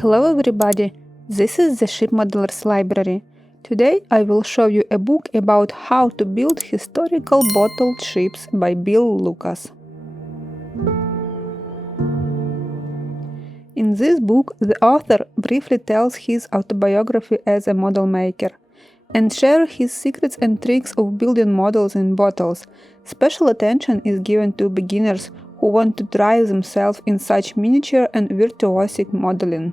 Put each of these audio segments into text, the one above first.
Hello everybody, this is the Ship Modelers Library. Today I will show you a book about how to build historical bottled ships by Bill Lucas. In this book, the author briefly tells his autobiography as a model maker and shares his secrets and tricks of building models in bottles. Special attention is given to beginners who want to try themselves in such miniature and virtuosic modeling.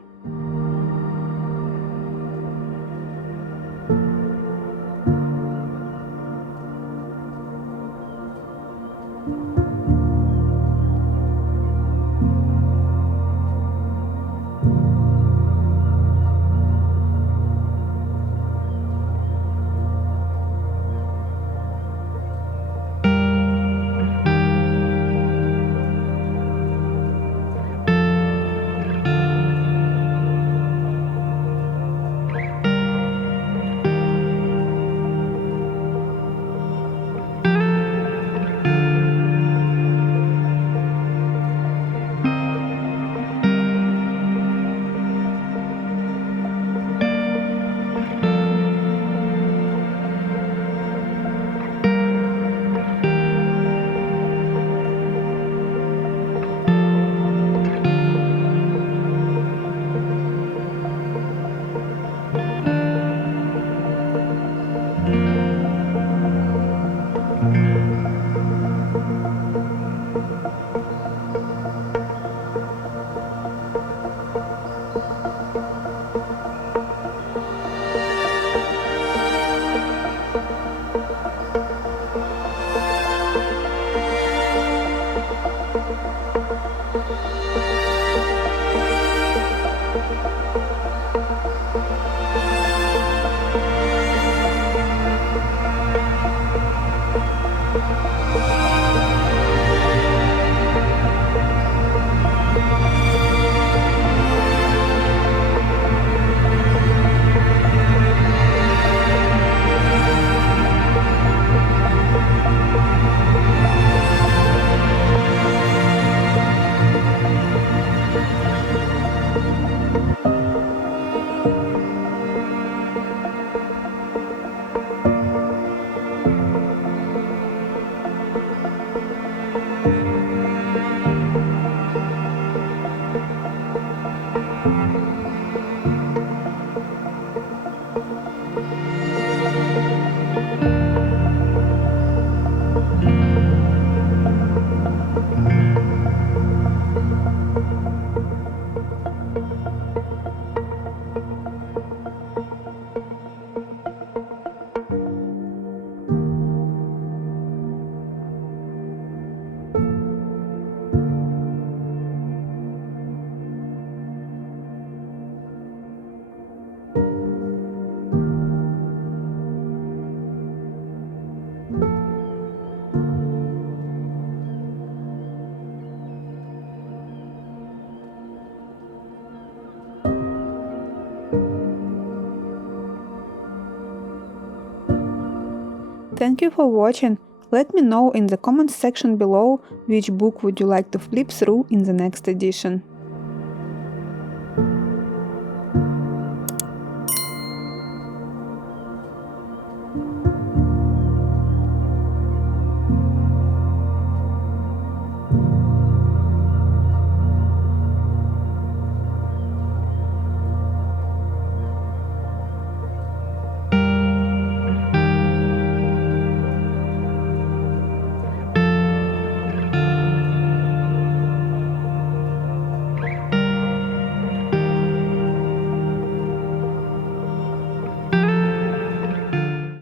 Thank you for watching. Let me know in the comments section below which book would you like to flip through in the next edition.